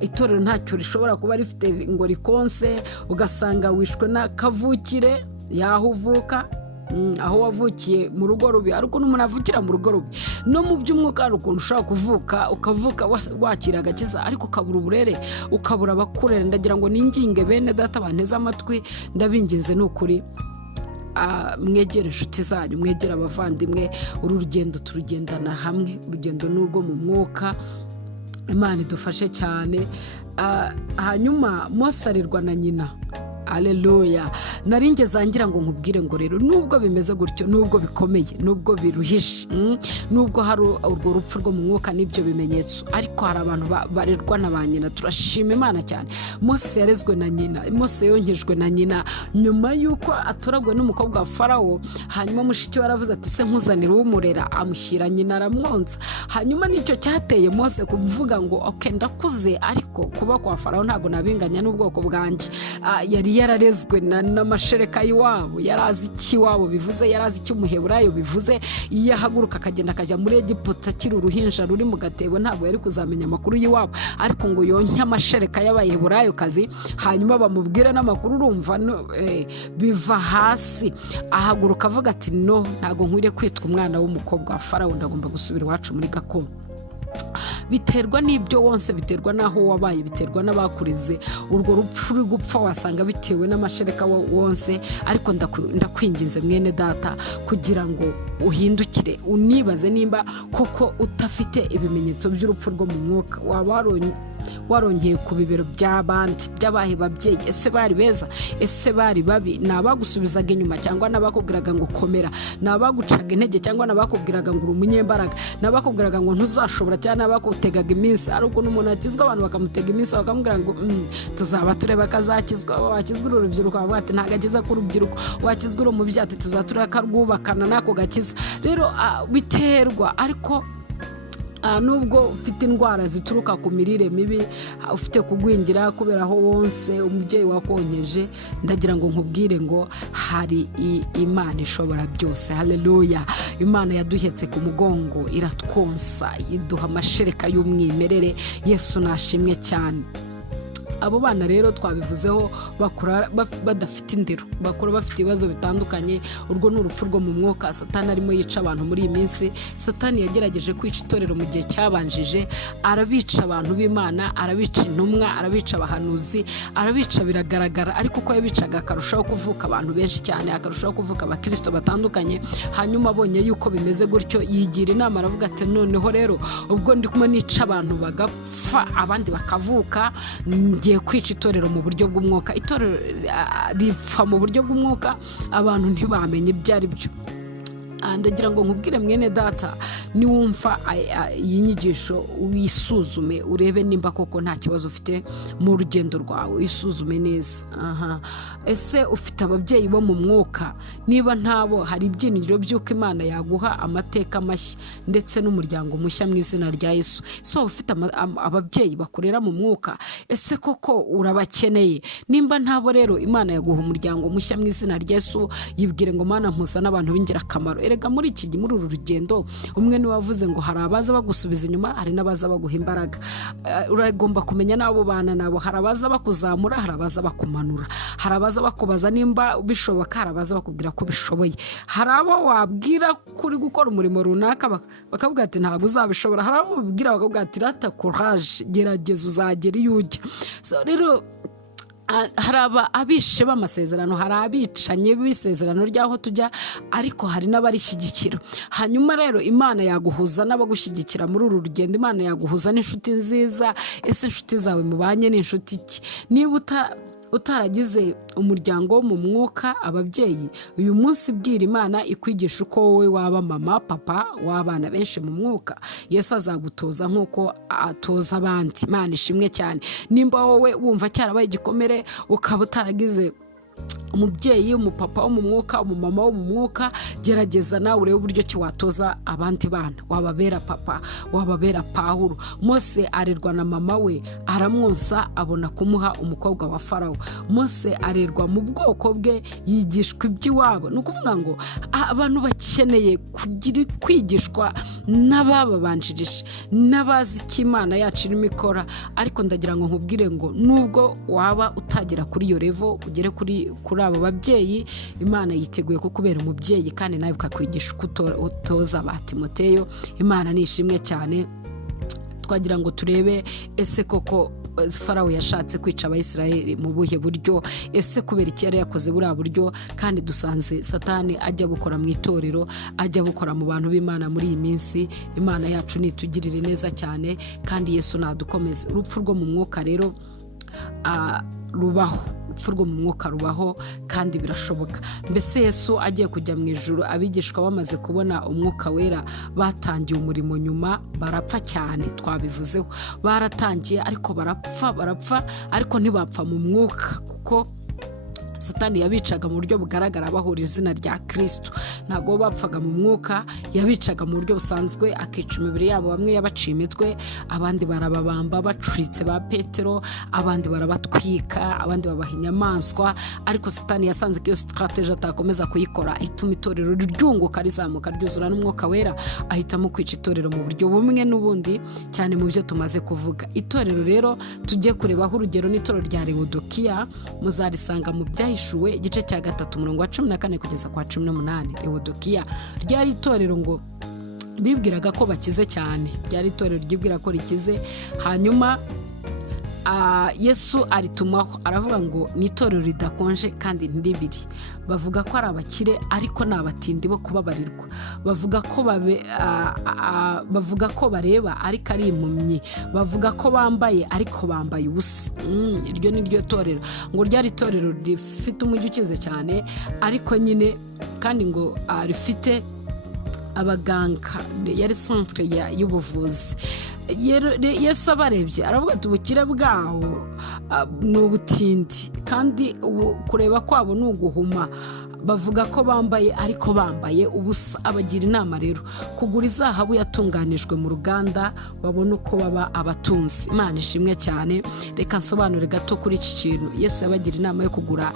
Itorero ntacyo rishobora kuba rifite ngo rikonse, ugasanga wishwe n'akavukire yaho uvuka, aho wavukiye mu rugo rubi. Ariko n'umuntu avukira mu rugo rubi no mu by'umwuka, hari ukuntu ushobora ukavuka wakira agakiza, ariko ukabura uburere, ukabura abakurera. Ndagira ngo ninginge bene data banteze amatwi, ndabinginze n'ukuri, mwegere inshuti zanyu, mwegere abavandimwe. Uru rugendo turugendana hamwe, urugendo n'urwo mu mwuka. Imana idufashe cyane. Hanyuma Mose arerwa na nyina. Haleluya. Naringe zangira ngo nkubwire ngo rero, nubwo bimeze gutyo, nubwo bikomeye, nubwo biruhishe, nubwo hari urwo rupfu rwo mu mwuka n'ibyo bimenyetso, ariko hari abantu barerwa na ba nyina. Turashima Imana cyane. Mose yarezwe na nyina, Mose yonkejwe na nyina nyuma yuko atoragwe n'umukobwa wa Farawo. Hanyuma mushiki we aravuze ati, se nkuzanira umurera, amushyira nyina aramwonsa. Hanyuma nicyo cyateye Mose kuvuga ngo okay, ndakuze, ariko kuba kwa Farawo ntabwo nabinganya n'ubwoko bwanjye. Yari yararezwe n'amashereka y'iwabo, yarazi iki iwabo bivuze, yarazi iki umuheburayo bivuze. Iyo ahaguruka akagenda akajya muri Egiputa akiri uruhinja ruri mu gatebo, ntabwo yari kuzamenya amakuru y'iwabo. Ariko ngo yonke amashereka y'abaheburayo kazi, hanyuma bamubwire n'amakuru, urumva biva hasi. Ahaguruka avuga ati, no, ntabwo nkwiriye kwitwa umwana w'umukobwa wa Farawo, ndagomba gusubira iwacu muri gakondo. Biterwa n'ibyo wonse, biterwa n'aho wabaye, biterwa n'abakurize. Urwo rupfu ruri gupfa wasanga bitewe n'amashereka wonse. Ariko ndakwinginze mwene data, kugira ngo uhindukire unibaze nimba koko utafite ibimenyetso by'urupfu rwo mu mwuka. Waba warongeye ku bibero by'abandi, by'abahe babyeyi. Ese bari beza? Ese bari babi? Nabagusubizaga inyuma, cyangwa nabakubwiraga ngo komera? Nabagucaga intege, cyangwa nabakubwiraga ngo uri umunyembaraga? Nabakubwiraga ngo ntuzashobora, cyangwa nabakutegaga iminsi? Ari ukuntu umuntu akizwa, abantu bakamutega iminsi, bakamubwira ngo tuzaba tureba akazakizwa. Wakizwa uri urubyiruko, bavuga ati ntago akiza ku rubyiruko. Wakizwa uri umubyeyi, ati tuzatureba akarwubakana n'ako gakiza. Rero biterwa. Ariko nubwo ufite indwara zituruka ku mirire mibi, ufite kugwingira kubera aho wonse umubyeyi wakonyeje, ndagira ngo nkubwire ngo hari Imana ishobora byose. Haleluya. Imana yaduhetse ku mugongo, iratwonsa, iduha amashereka y'umwimerere. Yesu nashimwe cyane. Abo bana rero twabivuzeho bakura badafite indero, bakura bafite ibibazo bitandukanye. Urwo ni urupfu rwo mu mwuka. Satani arimo yica abantu muri iyi minsi. Satani yagerageje kwica itorero mu gihe cyabanjije, arabica abantu b'Imana, arabica intumwa, arabica abahanuzi, arabica biragaragara. Ariko uko yabicaga akarushaho kuvuka abantu benshi cyane, akarushaho kuvuka abakristo batandukanye. Hanyuma abonye yuko bimeze gutyo, yigira inama, aravuga ati, noneho rero ubwo ndi kumwe nica abantu bagapfa, abandi bakavuka, ngiye kwica itorero mu buryo bw'umwuka. Itorero ripfa mu buryo bw'umwuka, abantu ntibamenye ibyo ari byo. ndagira ngo nkubwire mwene data niwumva iyi nyigisho wisuzume urebe nimba koko nta kibazo ufite mu rugendo rwawe, wisuzume neza. Ese ufite ababyeyi bo mu mwuka? Niba ntabo, hari ibyiringiro by'uko Imana yaguha amateka mashya ndetse n'umuryango mushya mu izina rya Yesu. So ufite ababyeyi bakorera mu mwuka, ese koko urabakeneye? Nimba ntabo rero, Imana yaguha umuryango mushya mu izina rya Yesu. Yibwire ngo Mana mpuza n'abantu b'ingirakamaro. Erega muri uru rugendo, umwe ni wavuze ngo hari abaza bagusubiza inyuma, hari n'abaza baguha imbaraga. Uragomba kumenya n'abo bana nabo, hari abaza bakuzamura, hari abaza bakumanura, hari abaza bakubaza nimba bishoboka, hari abaza bakubwira ko bishoboye, hari abo wabwira kuri gukora umurimo runaka bakavuga ati ntabwo uzabishobora, hari abo babwira bakavuga ati rata courage, gerageza uzagera iyo ujya. So rero hari abishe b'amasezerano, hari abicanye b'isezerano ry'aho tujya, ariko hari n'abarishyigikira. Hanyuma rero Imana yaguhuza n'abagushyigikira muri uru rugendo. Imana yaguhuza n'inshuti nziza. Ese inshuti zawe mubanye ni inshuti ki? Niba utaragize umuryango wo mu mwuka, ababyeyi, uyu munsi bwira Imana ikwigisha uko wowe waba mama papa w'abana benshi mu mwuka. Yesu azagutoza nk'uko atoza abandi. Imana ishimwe cyane. Nimba wowe wumva cyarabaye igikomere, ukaba utaragize umubyeyi, umupapa wo mu mwuka, umumama wo mu mwuka, gerageza nawe urebe uburyo ki watoza abandi bana, wababera papa, wababera Pawulo. Mose arerwa na mama we, aramwonsa, abona kumuha umukobwa wa Farawo. Mose arerwa mu bwoko bwe, yigishwa iby'iwabo. Ni ukuvuga ngo abantu bakeneye kwigishwa n'abababanjirije, n'abazi icyo Imana yacu irimo ikora. Ariko ndagira ngo nkubwire ngo nubwo waba utagera kuri iyo level, ugere kuri abo babyeyi, Imana yiteguye kukubera umubyeyi, kandi nawe ukakwigisha uko utoza ba Timoteyo. Imana ni ishimwe cyane. Twagira ngo turebe, ese koko Farawo yashatse kwica Abayisiraheli mu buhe buryo? Ese kubera iki yari yakoze buriya buryo? Kandi dusanze Satani ajya bukora mu itorero, ajya bukora mu bantu b'Imana muri iyi minsi. Imana yacu nitugirire neza cyane, kandi Yesu nadukomeze. Urupfu rwo mu mwuka rero rubaho, urupfu rwo mu mwuka rubaho, kandi birashoboka. Mbese Yesu agiye kujya mu ijuru, abigishwa bamaze kubona umwuka wera, batangiye umurimo, nyuma barapfa cyane. Twabivuzeho, baratangiye ariko barapfa ariko ntibapfa mu mwuka, kuko Satani yabicaga mu buryo bugaragara bahura izina rya Kristo. Ntago bapfaga mu mwuka, yabicaga mu buryo busanzwe, akica imibiri yabo. Bamwe yabaciye imitwe, abandi barababamba bacuritse ba Petero, abandi barabatwika, abandi babaha inyamaswa. Ariko Satani yasanze ko iyo strategy atakomeza kuyikora, ituma itorero ryunguka, rizamuka, ryuzura n'umwuka wera, ahitamo kwica itorero mu buryo bumwe n'ubundi, cyane mu byo tumaze kuvuga. Itorero rero tugiye kurebaho urugero n'itorero rya Laodikiya, muzarisanga mu Byahishuwe igice cya 3 umurongo wa 14 kugeza kwa 18. Laodikiya ryari itorero ngo bibwiraga ko bakize cyane, ryari itorero ryibwira ko rikize. Hanyuma Yesu aritumaho, aravuga ngo ni itorero ridakonje kandi ntiribiri. Bavuga ko ari abakire ariko ni abatindi bo kubabarirwa. Bavuga ko bareba ariko ari impumyi. Bavuga ko bambaye ariko bambaye ubusa. Iryo ni ryo torero, ngo ryari itorero rifite umujyi ukize cyane, ariko nyine kandi ngo rifite abaganga, yari centre y'ubuvuzi. Yesu abarebye aravuga ati ubukire bwawo ni ubutindi, kandi kureba kwabo ni uguhuma. Bavuga ko bambaye ariko bambaye ubusa. Abagira inama rero kugura izahabu yatunganijwe mu ruganda, babona uko baba abatunzi. Imana ishimwe cyane. Reka nsobanure gato kuri iki kintu. Yesu yabagira inama yo kugura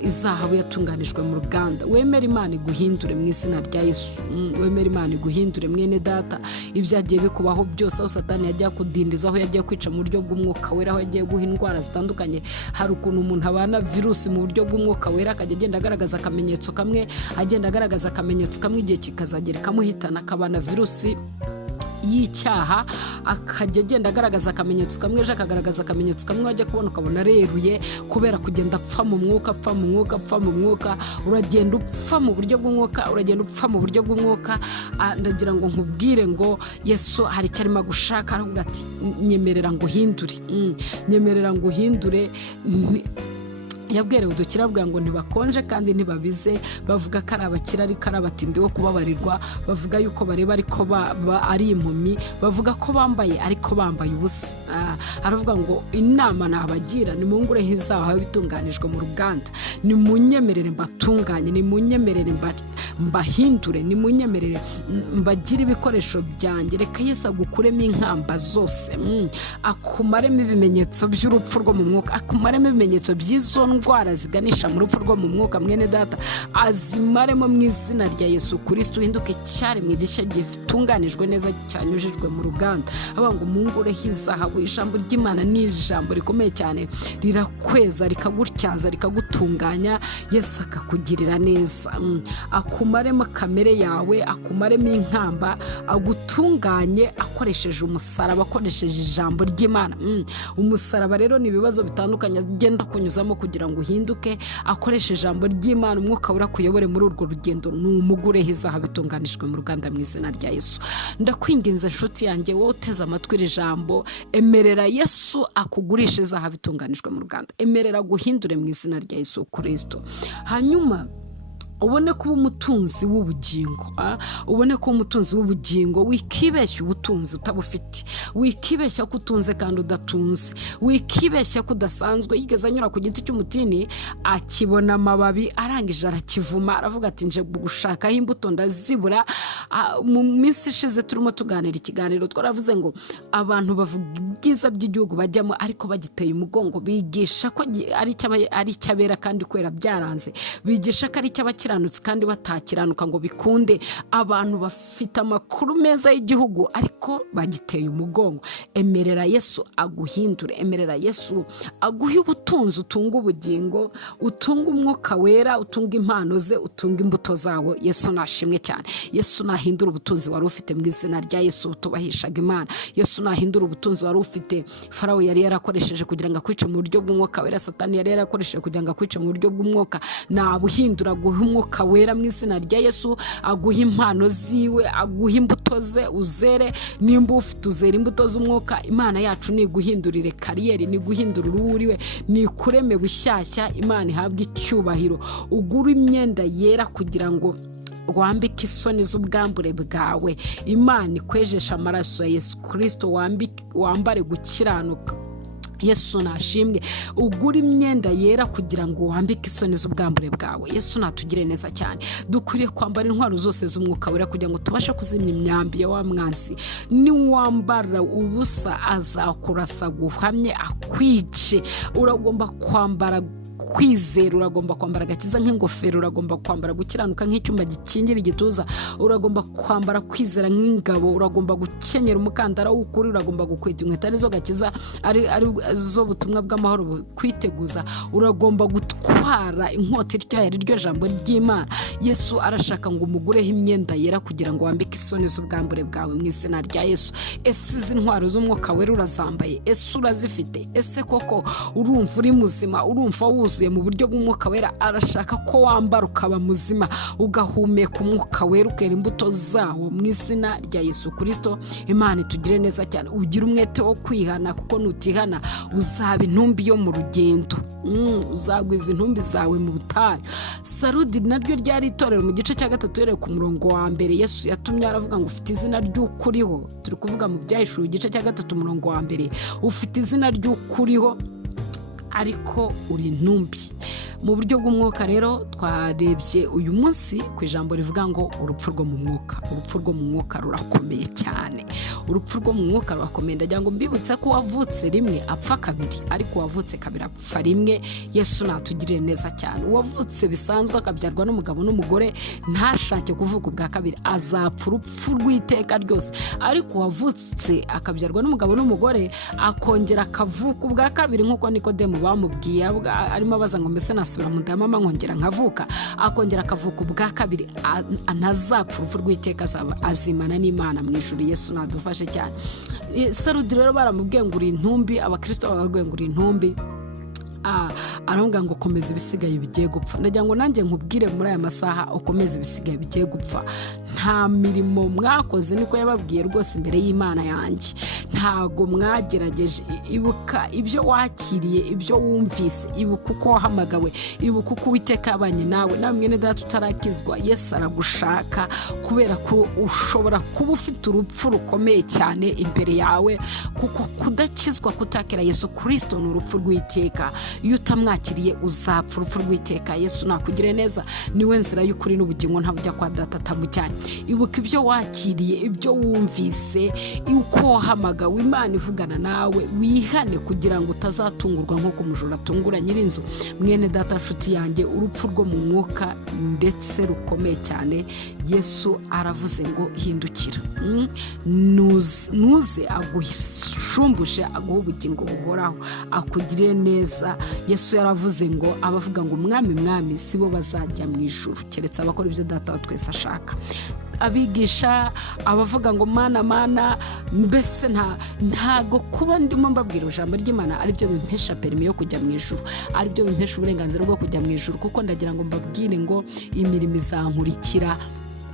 izahabu yatunganijwe mu ruganda. Wemera Imana iguhindure mu izina rya Yesu. Wemera Imana iguhindure mwene data. Ibyagiye bikubaho byose, aho Satani yagiye kudindiza, aho yagiye kwica mu buryo bw'umwuka wera, aho yagiye guha indwara zitandukanye. Hari ukuntu umuntu abana virusi mu buryo bw'umwuka wera, akajya agenda agaragaza akamenyetso kamwe, agenda agaragaza akamenyetso kamwe, igihe kikazagera kamuhitana, akabana virusi y'icyaha, akajya agenda agaragaza akamenyetso kamwe, ejo akagaragaza akamenyetso kamwe, wajya kubona ukabona areruye, kubera kugenda apfa mu mwuka. Uragenda upfa mu buryo bw'umwuka, ndagira ngo nkubwire ngo Yesu hari icyo arimo gushaka, aravuga ati nyemerera ngo uhindure, yabwere udukira bwa ngo ntibakonje kandi ntibabize, bavuga ko ari abakira ariko ari abatindi wo kubabarirwa, bavuga yuko bareba ariko ari impumyi, bavuga ko bambaye ariko bambaye ubusa. Aravuga ngo inama nabagira ni mungureho izahabu bitunganijwe mu ruganda, ni munyemerere mbatunganye, ni munyemerere mbahindure, ni munyemerere mbagire ibikoresho byanjye. Reka Yesu agukuremo inkamba zose, akumaremo ibimenyetso by'urupfu rwo mu mwuka, akumaremo ibimenyetso by'izo ndwara ziganisha mu rupfu rwo mu mwuka, mwene data azimaremo mu izina rya Yesu Kristo. Uhinduke icyaremwe gishya gitunganijwe neza cyanyujijwe mu ruganda. Aba ngo mungureho izahabu. Ijambo ry'Imana ni ijambo rikomeye cyane, rirakweza rikagutyaza rikagutunganya. Yesu akakugirira neza, akumaremo kamere yawe, akumaremo inkamba, agutunganye akoresheje umusaraba, akoresheje ijambo ry'Imana. Umusaraba rero ni ibibazo bitandukanye agenda kunyuzamo kugira ngo uhinduke, akoresheje ijambo ry'Imana. Umwuka urakuyobore muri urwo rugendo, numugureho izahabu bitunganijwe mu ruganda mu izina rya Yesu. Ndakwinginze nshuti yanjye, wowe uteze amatwi iri jambo, emerera Yesu akugurishe izahabu bitunganijwe mu ruganda, emerera guhindure mu izina rya Yesu Kristo. Hanyuma ubone kuba umutunzi w'ubugingo, ubone ko umutunzi w'ubugingo. Wikibeshya ubutunzi utabufite, wikibeshya ko utunze kandi udatunze, wikibeshya ko udasanzwe. Yigeze anyura ku giti cy'umutini akibona amababi, arangije arakivuma, aravuga ati nje gushakaho imbuto ndazibura. Mu minsi ishize turimo tuganira ikiganiro, twaravuze ngo abantu bavuga ibyiza by'igihugu bajyamo ariko bagiteye umugongo, bigisha ko ari icyabera kandi kwera byaranze, bigisha ko ari icy'abakiranutsi kandi batakiranuka ngo bikunde. Abantu bafite amakuru meza y'igihugu ariko bagiteye umugongo. Emerera Yesu aguhindure, emerera Yesu aguhe ubutunzi, utunga ubugingo, utunga umwuka wera, utunga impano ze, utunga imbuto zawo. Yesu nashimwe cyane. Yesu nahindura ubutunzi wari ufite mu izina rya Yesu tubahishaga Imana. Yesu nahindura ubutunzi wari ufite Farawo yari yarakoresheje kugira ngo akwice mu buryo bw'umwuka wera, Satani yari yarakoresheje kugira ngo akwice mu buryo bw'umwuka. Nabuhindura aguhe umwuka wera mu izina rya Yesu, aguhe impano ziwe, aguhe imbuto ze uzere. Nimba ufite uzera imbuto z'umwuka, Imana yacu ni guhindurire kariyeri, ni guhindura uruwuriwe, ni kureme bushyashya. Imana ihabwe icyubahiro. Ugura imyenda yera kugira ngo wambike isoni z'ubwambure bwawe. Imana ikwejesha amaraso ya Yesu Kristo, wambare gukiranuka. Yesu nashimwe. Ugura imyenda yera kugira ngo wambike isoni z'ubwambure bwawe. Yesu natugire neza cyane. Dukwiriye kwambara intwaro zose z'umwuka wera kugira ngo tubashe kuzimya imyambi ya wa mwanzi. Niwambara ubusa azakurasa guhamye akwice. Uragomba kwambara kwizera, uragomba kwambara agakiza nk'ingofero, uragomba kwambara gukiranuka nk'icyuma gikingira igituza, uragomba kwambara kwizera nk'ingabo, uragomba gukenyera umukandara w'ukuri, uragomba gukwita inkweto arizo gakiza ari zo butumwa bw'amahoro kwiteguza, uragomba gutwara inkota ityaye ryo jambo ry'Imana. Yesu arashaka ngo umugureho imyenda yera kugira ngo wambike isoni z'ubwambure bwawe mu izina rya Yesu. Ese izi ntwaro z'umwuka wera urazambaye? Ese urazifite? Ese koko urumva uri muzima? Urumva wuzuye mu buryo bw'umwuka wera? Arashaka ko wambara ukaba muzima, ugahumeka umwuka wera, ukera imbuto zawo mu izina rya Yesu Kristo. Imana itugire neza cyane. Ugira umwete wo kwihana, kuko nutihana uzaba intumbi yo mu rugendo. Uzagwiza intumbi zawe mu butayu. Sarudi naryo ryari itorero mu gice cya 3 yereye ku murongo wa mbere. Yesu yatumye aravuga ngo ufite izina ry'ukuriho. Turi kuvuga mu Byahishuwe igice cya 3 umurongo wa mbere. Ufite izina ry'ukuriho ariko uri intumbi. Mu buryo bw'umwuka rero twarebye uyu munsi ku ijambo rivuga ngo urupfu rwo mu mwuka. Urupfu rwo mu mwuka rurakomeye cyane. Urupfu rwo mu mwuka rurakomeye. Ndagira ngo mbibutse ko wavutse rimwe apfa kabiri, ariko wavutse kabiri apfa rimwe. Yesu natugirire neza cyane. Wavutse bisanzwe akabyarwa n'umugabo n'umugore, ntashake kuvuka ubwa kabiri, azapfa urupfu rw'iteka ryose. Ariko wavutse akabyarwa n'umugabo n'umugore, akongera akavuka ubwa kabiri, nk'uko Nikodemu bamubwiye arimo abaza ngo mbese nasubira mu nda mama nkongera nkavuka, akongera akavuka ubwa kabiri, ntazapfa urupfu rw'iteka, azimana n'Imana mu ijuru. Yesu nadufashe cyane. Sarudi rero baramubwiye ngo uri intumbi, abakristo bababwiye ngo uri intumbi. aravuga ngo komeza ibisigaye bigiye gupfa. Ndagira ngo nanjye nkubwire muri aya masaha ukomeze ibisigaye bigiye gupfa. Nta mirimo mwakoze, niko yababwiye rwose imbere y'Imana yanjye, ntago mwagerageje. Ibuka ibyo wakiriye, ibyo wumvise, ibuka uko wahamagawe, ibuka uko Uwiteka yabanye nawe. Nawe mwene data utarakizwa, Yesu aragushaka, kubera ko ushobora kuba ufite urupfu rukomeye cyane imbere yawe, kuko kudakizwa kutakira Yesu Kristo ni urupfu rw'iteka. Iyo utamwakiriye uzapfa urupfu rw'iteka. Yesu nakugire neza, niwe nzira y'ukuri n'ubugingo, nta bujya kwa data atamujyanye. Ibuka ibyo wakiriye, ibyo wumvise, uko wahamagawe. Imana ivugana nawe, wihane kugira ngo utazatungurwa nk'uko umujura atungura nyir'inzu. Mwene data nshuti yanjye, urupfu rwo mu mwuka ndetse rukomeye cyane. Yesu aravuze ngo hindukira, nuze agushumbushe, aguhe ubugingo buhoraho, akugirire neza. Yesu yaravuze ngo abavuga ngo mwami mwami sibo bazajya mu ijuru, keretse abakora ibyo data wa twese ashaka. Abigisha, abavuga ngo mana mana, mbese ntago kuba ndimo mbabwira ijambo ry'Imana ari byo bimpesha perimi yo kujya mu ijuru, ari byo bimpesha uburenganzira bwo kujya mu ijuru, kuko ndagira ngo mbabwire ngo imirimo izankurikira.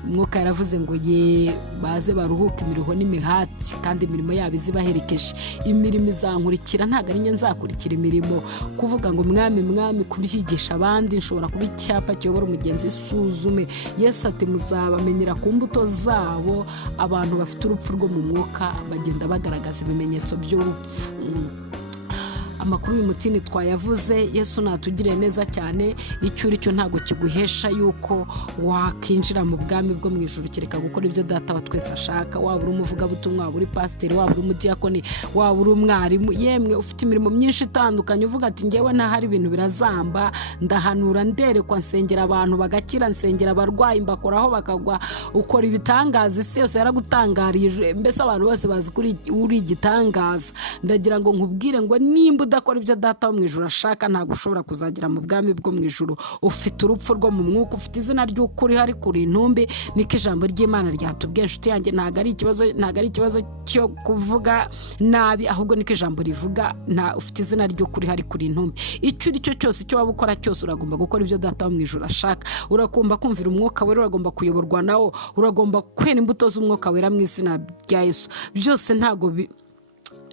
Umwuka yaravuze ngo ye baze baruhuke imiruho n'imihati, kandi imirimo yabo izibaherekeje. Imirimo izankurikira, ntago ari njye nzakurikira imirimo. Kuvuga ngo mwami mwami, kubyigisha abandi, nshobora kuba icyapa kiyobora umugenzi. Isuzume. Yesu ati muzabamenyera ku mbuto zabo. Abantu bafite urupfu rwo mu mwuka bagenda bagaragaza ibimenyetso by'urupfu. Amakuru y'umutini twayavuze. Yesu natugire neza cyane. Icyo uri cyo ntago kiguhesha yuko wakinjira mu bwami bwo mu ijuru, kereka gukora ibyo data wa twese ashaka. Waba uri umuvugabutumwa, waba uri pasiteri, waba uri umudiyakoni, waba uri umwarimu, yemwe ufite imirimo myinshi itandukanye, uvuga ati ngewe ntahari ibintu birazamba, ndahanura, nderekwa, nsengera abantu bagakira, nsengera abarwayi mbakoraho bakagwa, ukora ibitangaza. Isi yose yaragutangarije, mbese abantu bose bazi kuri uri igitangaza. Ndagira ngo nkubwire ngo nimba udakora ibyo data wo mu ijuru ashaka, ntabwo ushobora kuzagera mu bwami bwo mu ijuru. Ufite urupfu rwo mu mwuka, ufite izina ry'ukuri hari kuri intumbi. Niko ijambo ry'Imana ryatubwiye. Inshuti yanjye, ntabwo ari ikibazo cyo kuvuga nabi, ahubwo niko ijambo rivuga. Ufite izina ry'ukuri hari kuri intumbi. Icyo uri cyo cyose, icyo waba ukora cyose, uragomba gukora ibyo data wo mu ijuru ashaka. Uragomba kumvira umwuka wera, uragomba kuyoborwa nawo, uragomba kwera imbuto z'umwuka wera mu izina rya Yesu. Byose ntago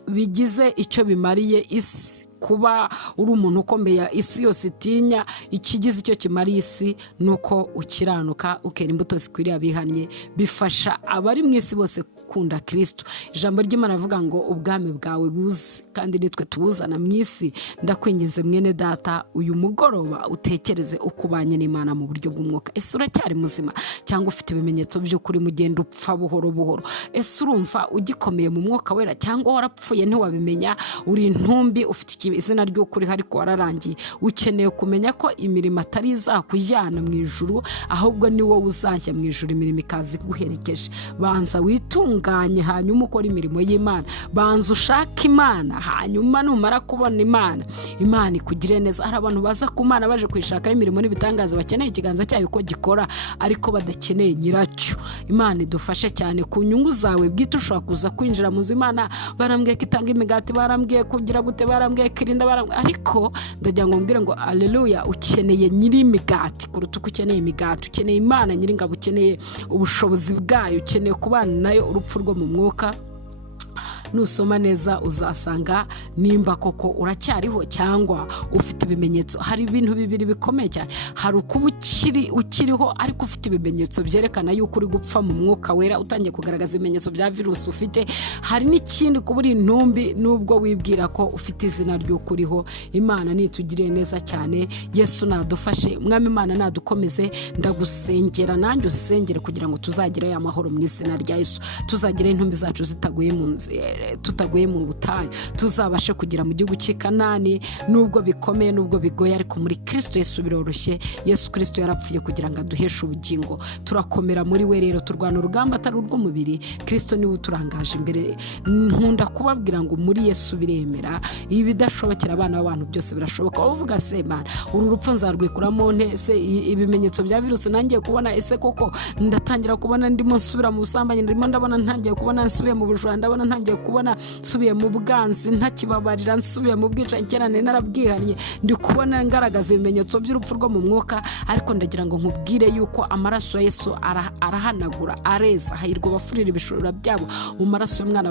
bigize icyo bimariye isi. Kuba uri umuntu ukomeye isi yose itinya, ikigize icyo kimariye isi nuko ukiranuka, ukera imbuto zikwiriye abihannye. Bifasha abari mu isi bose gukunda Kristo. Ijambo ry'Imana avuga ngo ubwami bwawe buze, kandi nitwe tubuzana mu isi. Ndakwinginze mwene data, uyu mugoroba utekereze uko ubanye n'Imana mu buryo bw'umwuka. Ese uracyari muzima cyangwa ufite ibimenyetso by'ukuri mugenda upfa buhoro buhoro? Ese urumva ugikomeye mu mwuka wera cyangwa warapfuye ntiwabimenya? Uri intumbi, ufite izina ry'ukuri ariko wararangiye. Ukeneye kumenya ko imirimo atari izakujyana mu ijuru, ahubwo ni wowe uzajya mu ijuru, imirimo ikaza iguherekeje. Banza witunganye, hanyuma ukora imirimo y'Imana. Banza ushaka Imana, hanyuma numara kubona Imana, Imana ikugire neza. Hari abantu baza ku Mana baje kwishakaho imirimo n'ibitangaza, bakeneye ikiganza cyayo ko gikora, ariko badakeneye nyiracyo. Imana idufashe cyane. Ku nyungu zawe bwite ushobora kuza kwinjira mu nzu Imana, barambwiye ko itanga imigati, barambwiye kugira gute, barambwiye kirinda, ariko ndagira ngo mbwire ngo haleluya, ukeneye nyiri imigati kuruta uko ukeneye imigati. Ukeneye Imana nyiringabo, ukeneye ubushobozi bwayo, ukeneye kubana nayo urupfu rwo mu mwuka. Nusoma neza uzasanga nimba koko uracyariho cyangwa ufite ibimenyetso. Hari ibintu bibiri bikomeye cyane. Hari ukuba ukiriho ariko ufite ibimenyetso byerekana yuko uri gupfa mu mwuka wera, utangiye kugaragaza ibimenyetso bya virusi ufite. Hari n'ikindi kuba uri intumbi nubwo wibwira ko ufite izina ry'ukuriho. Imana nitugiriye neza cyane. Yesu nadufashe, mwami Imana nadukomeze. Ndagusengera nanjye usengere kugira ngo tuzagire amahoro mu izina rya Yesu. Tuzagire intumbi zacu zitaguye mu tutaguye mu butayu, tuzabashe kugira mu gihugu cy'i Kanani. Nubwo bikomeye, nubwo bigoye, ariko muri Kristo Yesu biroroshye. Yesu Kristo yarapfuye kugira ngo aduheshe ubugingo. Turakomera muri we rero, turwana urugamba atari urw'umubiri. Kristo niwe uturangaje imbere. Nkunda kubabwira ngo muri Yesu biremera, ibidashobokera abana b'abantu byose birashoboka. Uvuga se Mana, uru rupfu nzarwikuramo nte? Se ibimenyetso bya virusi nangiye kubona, ese koko ndatangira kubona ndimo nsubira mu busambanyi, ndimo ndabona ntangiye kubona nsubiye mu bujura, ndabona ntangiye kubona nsubiye mu bwanzi ntakibabarira, nsubiye mu bwicanyi kera narabwihariye, ndi kubona ngaragaza ibimenyetso by'urupfu rwo mu mwuka. Ariko ndagira ngo nkubwire yuko amaraso ya Yesu arahanagura, areza, hahirwa abafurira ibishura byabo mu maraso y'umwana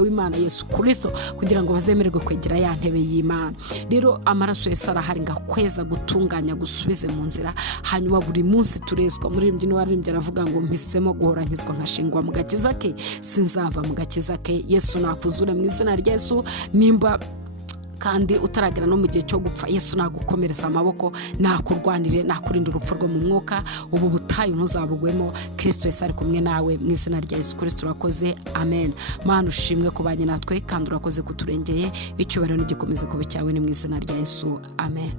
w'Imana Yesu Kristo, kugira ngo bazemererwe kwegera ya ntebe y'Imana. Rero amaraso Yesu arahari ngakweza, gutunganya, gusubize mu nzira. Hanyuma buri munsi turezwa. Muri imbyino waririmbye aravuga ngo mpisemo guhora nkizwa nkashingwa mu gakiza ke, sinzava mu gakiza ke. Yesu nakuzure mu izina rya Yesu. Nimba kandi utaragera no mu gihe cyo gupfa, Yesu nagukomereza amaboko, nakurwanire, nakurinda urupfu rwo mu mwuka. Ubu butayu ntuzabugwemo. Kristo Yesu ari kumwe nawe mu izina rya Yesu Kristo. Urakoze, amen. Mana ushimwe kubanye natwe kandi urakoze kuturengeye. Icyubahiro nigikomeze kuba cyawe ni mu izina rya Yesu, amen.